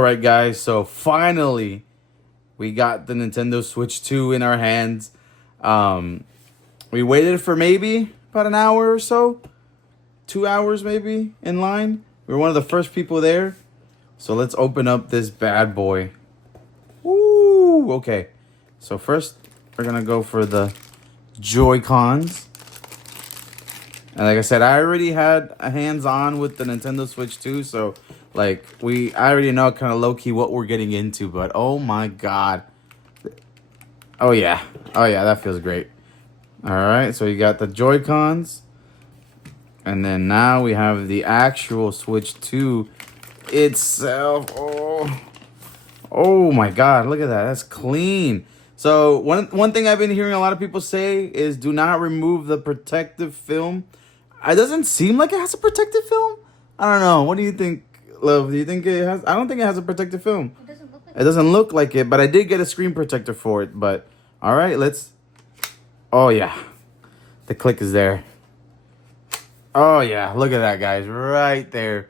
All right, guys, so finally we got the Nintendo Switch 2 in our hands. Um, we waited for maybe about an hour or so, 2 hours maybe in line. We were one of the first people there. So let's open up this bad boy. Woo! Okay, so first we're gonna go for the Joy-Cons. And like I said, I already had a hands-on with the Nintendo Switch 2, so like I already know kind of low-key what we're getting into, but oh my god. Oh yeah, that feels great. All right, so you got the Joy-Cons, and then now we have the actual Switch 2 itself. Oh my god, look at that. That's clean. So one thing I've been hearing a lot of people say is do not remove the protective film. It doesn't seem like it has a protective film. I don't know. What do you think, love? Do you think it has? I don't think it has a protective film. It doesn't look like it, but I did get a screen protector for it. But all right, let's. Oh yeah, the click is there. Oh yeah, look at that, guys, right there.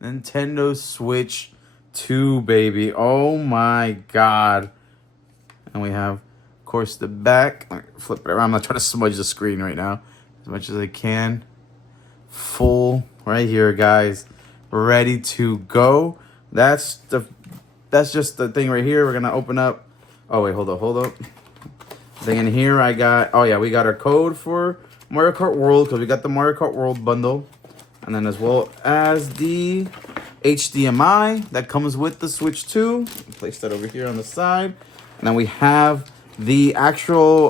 Nintendo Switch 2, baby. Oh my god. And we have, of course, the back. Flip it around. I'm not trying to smudge the screen right now as much as I can. Full right here, guys, ready to go. That's just the thing right here. We're gonna open up. Oh wait, hold up. Thing in here, I got. Oh yeah, we got our code for Mario Kart World because we got the Mario Kart World bundle, and then as well as the HDMI that comes with the Switch 2. Place that over here on the side, and then we have the actual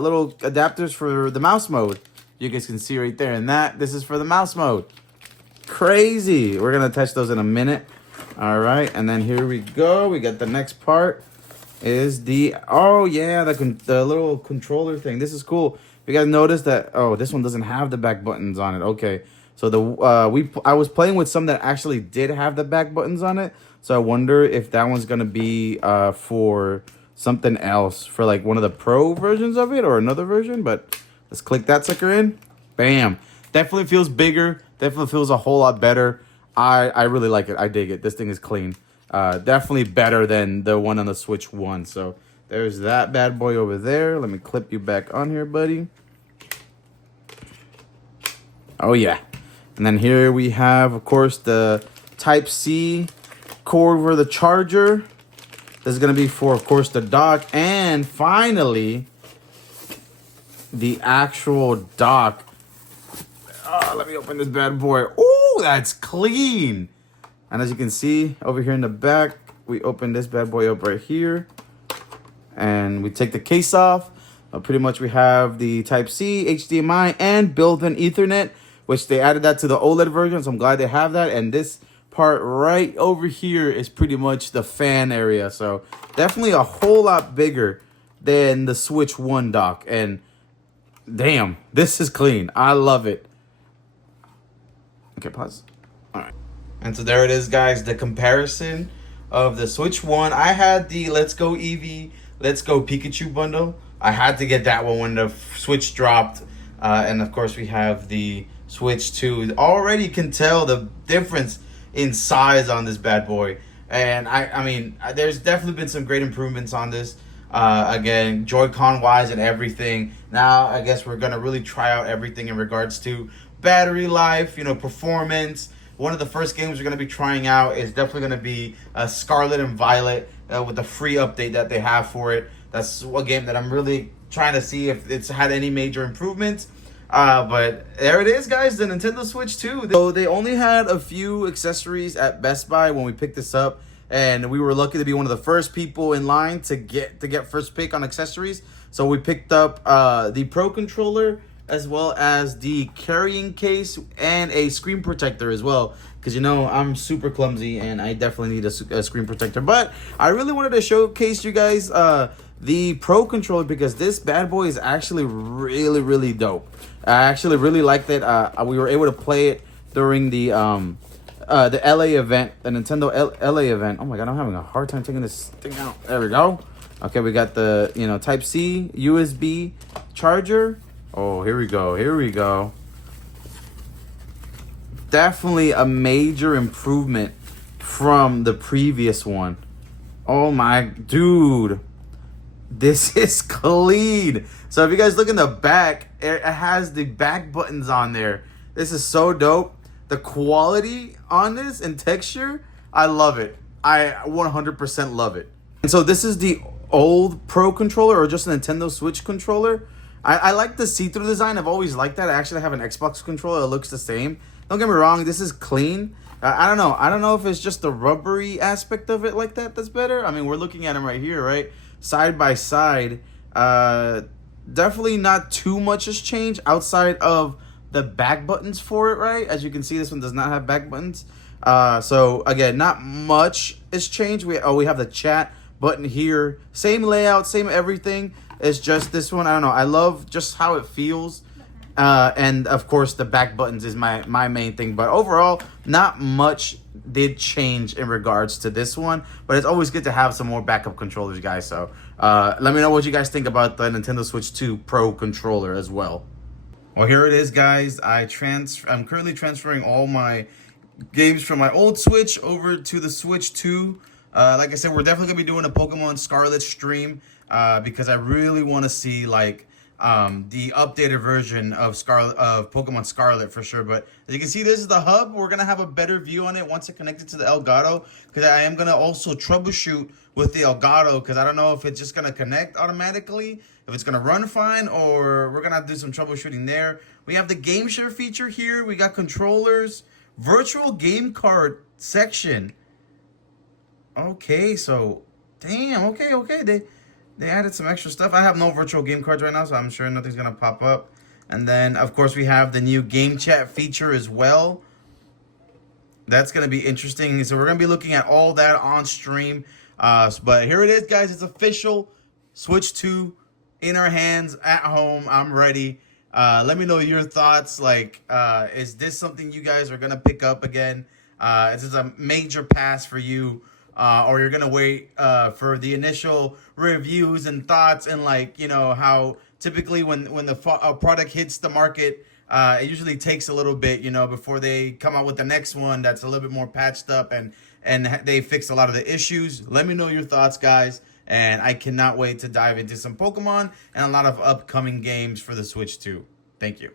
little adapters for the mouse mode. You guys can see right there, and this is for the mouse mode. Crazy. We're gonna touch those in a minute. All right, and then here we go. We got the next part is the the little controller thing. This is cool. You guys notice that? Oh, this one doesn't have the back buttons on it. Okay, so I was playing with some that actually did have the back buttons on it. So I wonder if that one's gonna be for something else, for like one of the pro versions of it or another version, but. Let's click that sucker in. Bam. Definitely feels bigger. Definitely feels a whole lot better. I really like it. I dig it. This thing is clean. Definitely better than the one on the Switch 1. So there's that bad boy over there. Let me clip you back on here, buddy. Oh, yeah. And then here we have, of course, the Type-C cord for the charger. This is going to be for, of course, the dock. And finally, the actual dock. Let me open this bad boy. Oh, that's clean. And as you can see over here in the back, we open this bad boy up right here. And we take the case off. Pretty much we have the Type-C, HDMI, and built-in Ethernet, which they added that to the OLED version. So I'm glad they have that. And this part right over here is pretty much the fan area. So definitely a whole lot bigger than the Switch 1 dock. And damn, this is clean. I love it. Okay, pause. All right. And so there it is, guys. The comparison of the Switch 1. I had the Let's Go Eevee, Let's Go Pikachu bundle. I had to get that one when the Switch dropped. And of course, we have the Switch 2. Already can tell the difference in size on this bad boy. And I mean, there's definitely been some great improvements on this. Again, Joy-Con wise and everything. Now I guess we're gonna really try out everything in regards to battery life, performance. One of the first games we're gonna be trying out is definitely gonna be Scarlet and Violet with the free update that they have for it. That's a game that I'm really trying to see if it's had any major improvements. But there it is, guys, the Nintendo Switch 2. So they only had a few accessories at Best Buy when we picked this up. And we were lucky to be one of the first people in line to get first pick on accessories. So we picked up the Pro Controller as well as the carrying case and a screen protector as well. Because, I'm super clumsy and I definitely need a screen protector. But I really wanted to showcase you guys the Pro Controller because this bad boy is actually really, really dope. I actually really liked it. We were able to play it during the LA event, the Nintendo LA event. Oh my god, I'm having a hard time taking this thing out. There we go. Okay, we got the Type-C USB charger. Oh, here we go. Definitely a major improvement from the previous one. Oh my dude. This is clean. So if you guys look in the back, it has the back buttons on there. This is so dope. The quality on this and texture, I love it. I 100% love it. And so this is the old Pro controller, or just a Nintendo Switch controller. I like the see-through design. I've always liked that. I actually have an Xbox controller that looks the same. Don't get me wrong, this is clean. I don't know. I don't know if it's just the rubbery aspect of it like that that's better. I mean, we're looking at them right here, right? Side by side. Definitely not too much has changed outside of the back buttons for it, right? As you can see, this one does not have back buttons. So again, not much has changed. We have the chat button here. Same layout, same everything. It's just this one, I don't know. I love just how it feels. And of course the back buttons is my main thing. But overall, not much did change in regards to this one. But it's always good to have some more backup controllers, guys. So let me know what you guys think about the Nintendo Switch 2 Pro controller as well. Well, here it is, guys. I'm currently transferring all my games from my old Switch over to the Switch 2. Like I said, we're definitely gonna be doing a Pokemon Scarlet stream because I really want to see like the updated version of Pokemon Scarlet for sure. But as you can see, this is the hub. We're gonna have a better view on it once it connected to the Elgato, because I am gonna also troubleshoot with the Elgato, because I don't know if it's just gonna connect automatically, if it's gonna run fine, or we're gonna have to do some troubleshooting there. We have the game share feature here. We got controllers, virtual game card section. Okay, so damn. Okay. They added some extra stuff. I have no virtual game cards right now, so I'm sure nothing's gonna pop up. And then of course we have the new game chat feature as well. That's gonna be interesting. So we're gonna be looking at all that on stream. But here it is, guys. It's official. Switch 2 in our hands at home. I'm ready. Let me know your thoughts. Like, is this something you guys are gonna pick up again? Is this a major pass for you? Or you're gonna wait for the initial reviews and thoughts, and like, you know, how typically when the product hits the market, it usually takes a little bit, you know, before they come out with the next one that's a little bit more patched up and they fix a lot of the issues. Let me know your thoughts, guys, and I cannot wait to dive into some Pokemon and a lot of upcoming games for the Switch 2. Thank you.